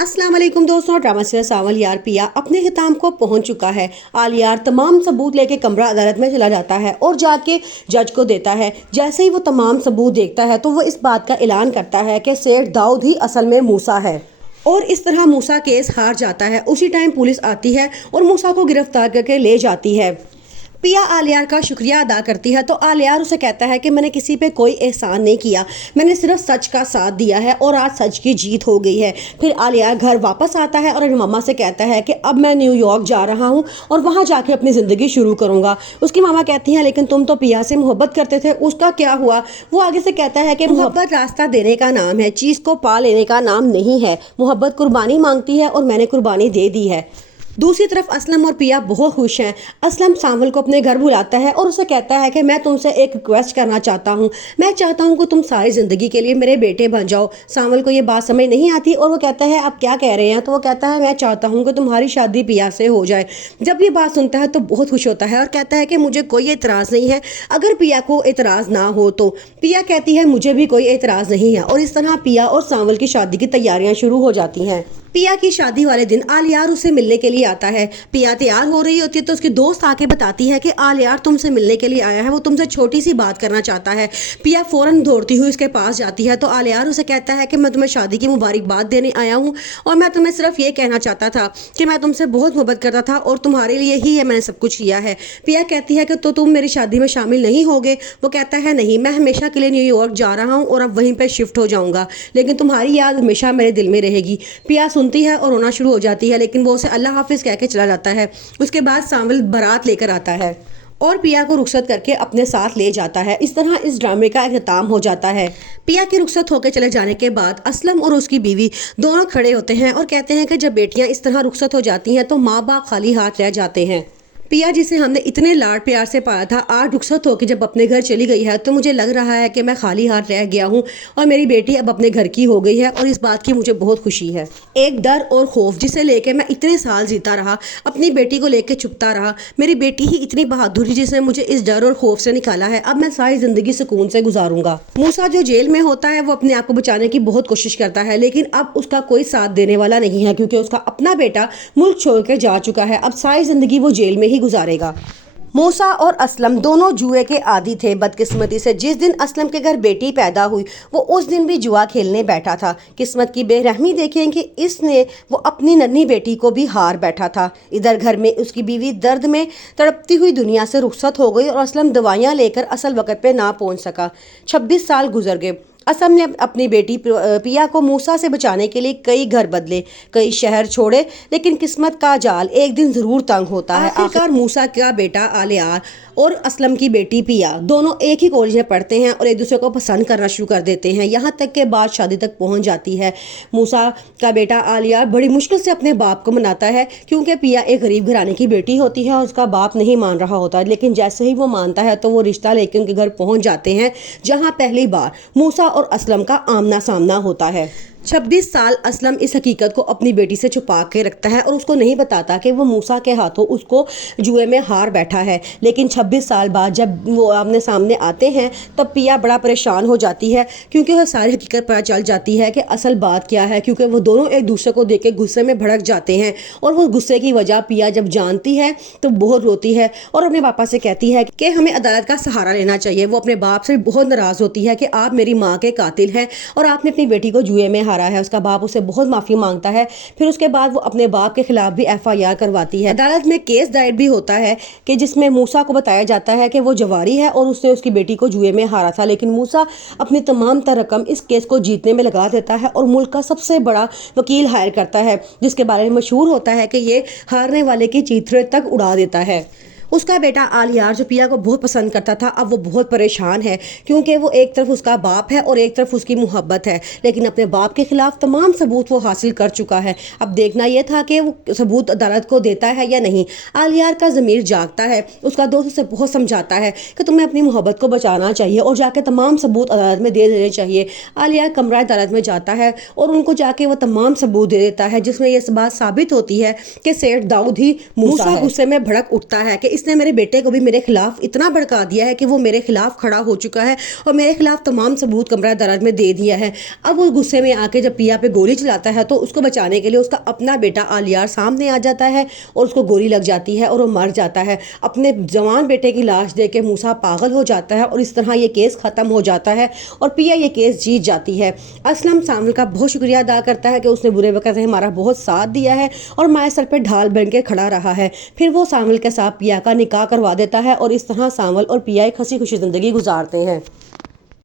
अस्सलाम वालेकुम दोस्तों, ड्रामा सीरियल सावल यार पिया अपने ख़िताम को पहुंच चुका है। आलियार तमाम सबूत लेके कमरा अदालत में चला जाता है और जाके जज को देता है। जैसे ही वो तमाम सबूत देखता है तो वो इस बात का ऐलान करता है कि सेठ दाऊद ही असल में मूसा है और इस तरह मूसा केस हार जाता है। उसी टाइम पुलिस आती है और मूसा को गिरफ्तार करके ले जाती है। पिया आलियार का शुक्रिया अदा करती है तो आलियार उसे कहता है कि मैंने किसी पे कोई एहसान नहीं किया, मैंने सिर्फ सच का साथ दिया है और आज सच की जीत हो गई है। फिर आलियार घर वापस आता है और अपनी मामा से कहता है कि अब मैं न्यूयॉर्क जा रहा हूँ और वहाँ जाके अपनी ज़िंदगी शुरू करूँगा। उसकी मामा कहती हैं लेकिन तुम तो पिया से मोहब्बत करते थे, उसका क्या हुआ? वो आगे से कहता है कि मोहब्बत रास्ता देने का नाम है, चीज़ को पा लेने का नाम नहीं है। मोहब्बत कुर्बानी मांगती है और मैंने कुर्बानी दे दी है। दूसरी तरफ असलम और पिया बहुत खुश हैं। असलम सावल को अपने घर बुलाता है और उसे कहता है कि मैं तुमसे एक रिक्वेस्ट करना चाहता हूँ, मैं चाहता हूँ कि तुम सारी ज़िंदगी के लिए मेरे बेटे बन जाओ। सावल को ये बात समझ नहीं आती और वो कहता है आप क्या कह रहे हैं? तो वो कहता है मैं चाहता हूँ कि तुम्हारी शादी पिया से हो जाए। जब ये बात सुनता है तो बहुत खुश होता है और कहता है कि मुझे कोई एतराज़ नहीं है अगर पिया को एतराज़ ना हो तो। पिया कहती है मुझे भी कोई एतराज़ नहीं है और इस तरह पिया और सावल की शादी की तैयारियाँ शुरू हो जाती हैं। पिया की शादी वाले दिन आलियार उसे मिलने के लिए आता है। पिया तैयार हो रही होती है तो उसकी दोस्त आके बताती है कि आलियार तुमसे मिलने के लिए आया है, वो तुमसे छोटी सी बात करना चाहता है। पिया फौरन दौड़ती हुई उसके पास जाती है तो आलियार उसे कहता है कि मैं तुम्हें शादी की मुबारकबाद देने आया हूँ और मैं तुम्हें सिर्फ ये कहना चाहता था कि मैं तुमसे बहुत मोहब्बत करता था और तुम्हारे लिए ही है मैंने सब कुछ किया है। पिया कहती है कि तो तुम मेरी शादी में शामिल नहीं होगे? वो कहता है नहीं, मैं हमेशा के लिए न्यूयॉर्क जा रहा हूँ और अब वहीं पर शिफ्ट हो जाऊँगा, लेकिन तुम्हारी याद हमेशा मेरे दिल में रहेगी। पिया सुनती है और रोना शुरू हो जाती है लेकिन वो उसे अल्लाह हाफिज़ कह के चला जाता है। उसके बाद सावल बारात लेकर आता है और पिया को रुखसत करके अपने साथ ले जाता है। इस तरह इस ड्रामे का अख्ताम हो जाता है। पिया के रुखसत होकर चले जाने के बाद असलम और उसकी बीवी दोनों खड़े होते हैं और कहते हैं कि जब बेटियां इस तरह रुखसत हो जाती हैं तो माँ बाप खाली हाथ रह जाते हैं। पिया जिसे हमने इतने लाड प्यार से पाला था आज रुखसत होकर जब अपने घर चली गई है तो मुझे लग रहा है कि मैं खाली हाथ रह गया हूँ और मेरी बेटी अब अपने घर की हो गई है और इस बात की मुझे बहुत खुशी है। एक डर और खौफ जिसे लेके मैं इतने साल जीता रहा, अपनी बेटी को लेके छुपता रहा, मेरी बेटी ही इतनी बहादुर थी जिसने मुझे इस डर और खौफ से निकाला है। अब मैं सारी जिंदगी सुकून से गुजारूंगा। मूसा जो जेल में होता है वो अपने आप को बचाने की बहुत कोशिश करता है लेकिन अब उसका कोई साथ देने वाला नहीं है क्योंकि उसका अपना बेटा मुल्क छोड़ के जा चुका है। अब सारी जिंदगी वो जेल में ही गुजारेगा। मूसा और असलम दोनों जुए के आदी थे। बदकिस्मती से जिस दिन असलम के घर बेटी पैदा हुई वो उस दिन भी जुआ खेलने बैठा था। किस्मत की बेरहमी देखें कि इसने वो अपनी नन्ही बेटी को भी हार बैठा था। इधर घर में उसकी बीवी दर्द में तड़पती हुई दुनिया से रुखसत हो गई और असलम दवाइयाँ लेकर असल वक्त पे ना पहुँच सका। 26 साल गुजर गए। असम ने अपनी बेटी पिया को मूसा से बचाने के लिए कई घर बदले, कई शहर छोड़े, लेकिन किस्मत का जाल एक दिन ज़रूर तंग होता है। आखिरकार मूसा का बेटा आलियार और असलम की बेटी पिया दोनों एक ही कॉलेज में पढ़ते हैं और एक दूसरे को पसंद करना शुरू कर देते हैं। यहाँ तक के बाद शादी तक पहुँच जाती है। मूसा का बेटा आलियार बड़ी मुश्किल से अपने बाप को मनाता है क्योंकि पिया एक गरीब घराने की बेटी होती है और उसका बाप नहीं मान रहा होता, लेकिन जैसे ही वो मानता है तो वो रिश्ता लेकर उनके घर पहुँच जाते हैं जहाँ पहली बार मूसा और असलम का आमना सामना होता है। 26 साल असलम इस हकीकत को अपनी बेटी से छुपा के रखता है और उसको नहीं बताता कि वो मूसा के हाथों उसको जुए में हार बैठा है। लेकिन 26 साल बाद जब वो आमने सामने आते हैं तब पिया बड़ा परेशान हो जाती है क्योंकि वह सारी हकीकत पता चल जाती है कि असल बात क्या है, क्योंकि वो दोनों एक दूसरे को देख के गुस्से में भड़क जाते हैं और वो गुस्से की वजह पिया जब जानती है तो बहुत रोती है और अपने पापा से कहती है कि हमें अदालत का सहारा लेना चाहिए। वो अपने बाप से बहुत नाराज़ होती है कि आप मेरी माँ के कातिल हैं और आपने अपनी बेटी को जुए में हारा है। उसका बाप उसे बहुत माफ़ी मांगता है। फिर उसके बाद वो अपने बाप के खिलाफ भी FIR करवाती है। अदालत में केस दायर भी होता है कि जिसमें मूसा को बताया जाता है कि वो जवारी है और उसने उसकी बेटी को जुए में हारा था, लेकिन मूसा अपनी तमाम तर रकम इस केस को जीतने में लगा देता है और मुल्क का सबसे बड़ा वकील हायर करता है जिसके बारे में मशहूर होता है कि ये हारने वाले की चीथड़े तक उड़ा देता है। उसका बेटा आलियार जो पिया को बहुत पसंद करता था अब वो बहुत परेशान है क्योंकि वो एक तरफ उसका बाप है और एक तरफ उसकी मोहब्बत है, लेकिन अपने बाप के खिलाफ तमाम सबूत वो हासिल कर चुका है। अब देखना यह था कि वो सबूत अदालत को देता है या नहीं। आलियार का ज़मीर जागता है। उसका दोस्त उसे बहुत समझाता है कि तुम्हें अपनी मोहब्बत को बचाना चाहिए और जाके तमाम सबूत अदालत में दे देने चाहिए। आलियार कमरा अदालत में जाता है और उनको जाके वो तमाम सबूत दे देता है जिसमें यह बात साबित होती है कि सेठ दाऊद ही मूसा है। गुस्से में भड़क उठता है कि اس نے میرے بیٹے کو بھی میرے خلاف اتنا بھڑکا دیا ہے کہ وہ میرے خلاف کھڑا ہو چکا ہے اور میرے خلاف تمام ثبوت کمرہ عدالت میں دے دیا ہے۔ اب وہ غصے میں آ کے جب پیا پہ گولی چلاتا ہے تو اس کو بچانے کے لیے اس کا اپنا بیٹا آلیار سامنے آ جاتا ہے اور اس کو گولی لگ جاتی ہے اور وہ مر جاتا ہے۔ اپنے جوان بیٹے کی لاش دیکھ کے موسیٰ پاگل ہو جاتا ہے اور اس طرح یہ کیس ختم ہو جاتا ہے اور پیا یہ کیس جیت جاتی ہے۔ اسلم سامول کا بہت شکریہ ادا کرتا ہے کہ اس نے برے وقت میں ہمارا بہت ساتھ دیا ہے اور ہمارے سر پہ ڈھال بن کے کھڑا رہا ہے۔ پھر وہ سامول کے ساتھ پیا کا نکاح کروا دیتا ہے اور اس طرح سامول اور پیا ایک ہنسی خوشی زندگی گزارتے ہیں۔